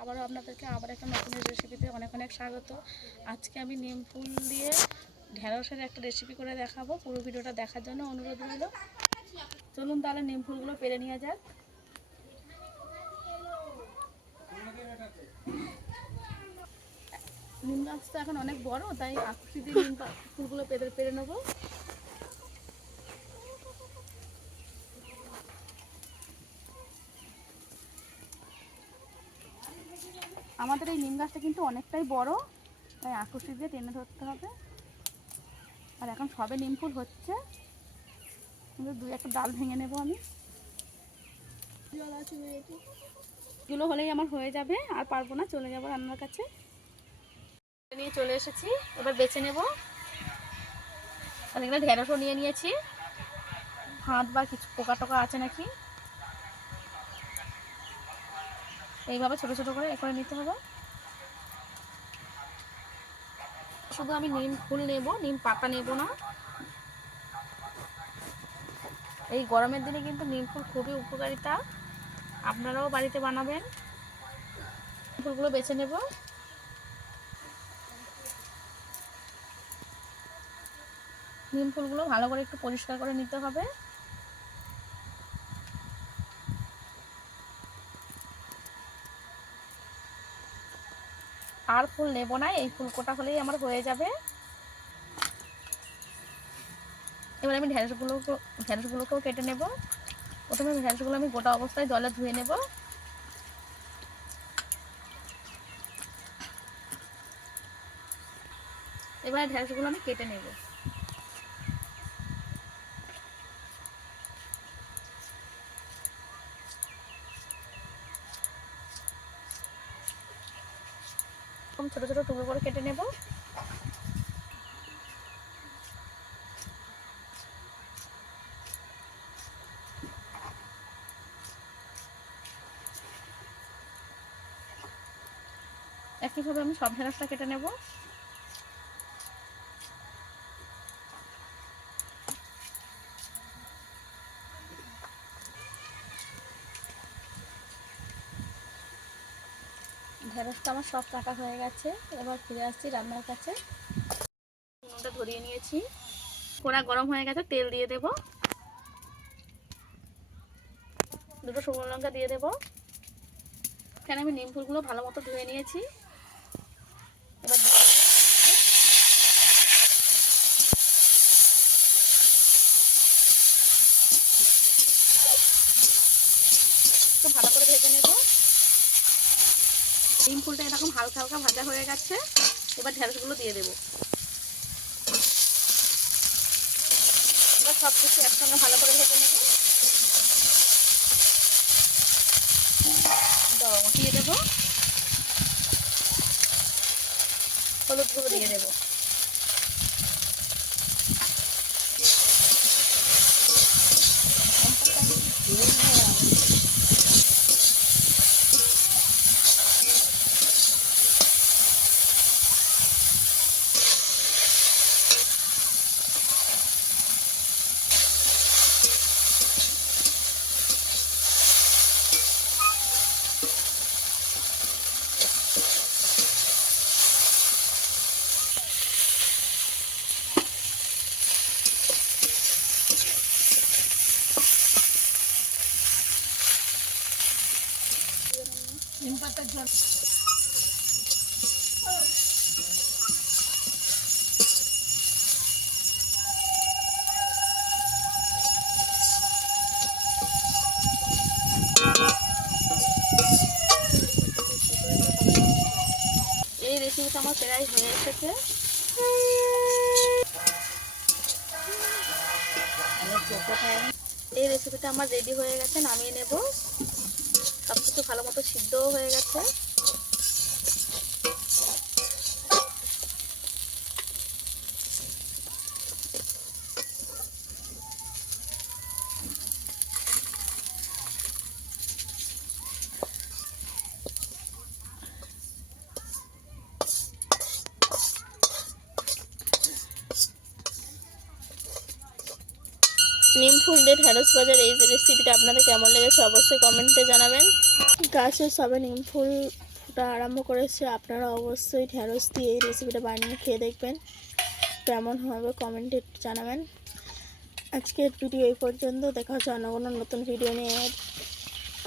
আবারও আপনাদেরকে একটা নতুন রেসিপিতে অনেক অনেক স্বাগত। আজকে আমি নিম ফুল দিয়ে ঢেঁড়সের একটা রেসিপি করে দেখাবো। পুরো ভিডিওটা দেখার জন্য অনুরোধ রইল। চলুন তাহলে নিম ফুলগুলো পেরে নিয়ে যাক। নিম গাছটা এখন অনেক বড়, তাই আকৃতি দিয়ে নিম ফুলগুলো পেরে নেবো। আমাদের এই নিম গাছটা কিন্তু অনেকটাই বড়, তাই আকৃতি দিয়ে টেনে ধরতে হবে। আর এখন সবে নিম ফুল হচ্ছে, কিন্তু দুই একটা ডাল ভেঙে নেব আমি। এগুলো হলেই আমার হয়ে যাবে, আর পারবো না, চলে যাবো রান্নার কাছে। নিয়ে চলে এসেছি, এবার বেছে নেব। আর এখানে ঢেঁড়সও নিয়ে নিয়েছি, হাত বা কিছু পোকা টোকা আছে নাকি, এইভাবে ছোট ছোট করে করে নিতে হবে। শুধু আমি নিম ফুল নেব, নিম পাতা নেব না। এই গরমের দিনে কিন্তু নিম ফুল খুবই উপকারিতা, আপনারাও বাড়িতে বানাবেন। ফুলগুলো বেছে নেব। নিম ফুলগুলো ভালো করে একটু পরিষ্কার করে নিতে হবে। আর ফুল নেব না, এই ফুল কোটা হলেই আমার হয়ে যাবে। এবার আমি ঢেঁড়সগুলোকেও কেটে নেব। প্রথমে ঢেঁড়সগুলো আমি গোটা অবস্থায় জলে ধুয়ে নেব। এবার ঢেঁড়সগুলো আমি কেটে নেব। ছোট ছোট টুকরো করে কেটে নেব। একইভাবে আমি সব ঢেঁড়সটা কেটে নেব। ঢেঁড়সটা আমার সব কাটা হয়ে গেছে। এবার ফিরে আসছি রান্নার কাছে। উনুনটা ধরিয়ে নিয়েছি, কড়া গরম হয়ে গেছে, তেল দিয়ে দেব। দুটো শুকনো লঙ্কা দিয়ে দেব। এখানে আমি নিম ফুলগুলো ভালো মতো ধুয়ে নিয়েছি। এবার একটু ভালো করে ভেজে নেব। নিম ফুলটা এরকম হালকা হালকা ভাজা হয়ে গেছে। এবার ঢেঁড়সগুলো দিয়ে দেব। এবার সব কিছু একসঙ্গে ভালো করে ভেজে নেব। দিয়ে দেব, হলুদ গুঁড়ো দিয়ে দেব। নিম পাতার জল এই রেসিপিটা আমার প্রায় হয়ে এসেছে। এই রেসিপিটা আমার রেডি হয়ে গেছে, নামিয়ে নেব। সব কিছু ভালো মতো সিদ্ধও হয়ে গেছে। নিম ফুল দিয়ে ঢেঁড়স ভাজার এই রেসিপিটা আপনাদের কেমন লেগেছে অবশ্যই কমেন্টে জানাবেন। গাছে সবে নিম ফুল ফোটা আরম্ভ করেছে। আপনারা অবশ্যই ঢ্যাঁড়স দিয়ে এই রেসিপিটা বানিয়ে খেয়ে দেখবেন, কেমন হবে কমেন্টে একটু জানাবেন। আজকের ভিডিও এই পর্যন্ত, দেখা হচ্ছে অন্য কোনো নতুন ভিডিও নিয়ে।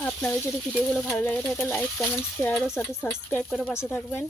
আপনাদের যদি ভিডিওগুলো ভালো লাগে থাকে লাইক কমেন্ট শেয়ার ও সাথে সাবস্ক্রাইব করে পাশে থাকবেন।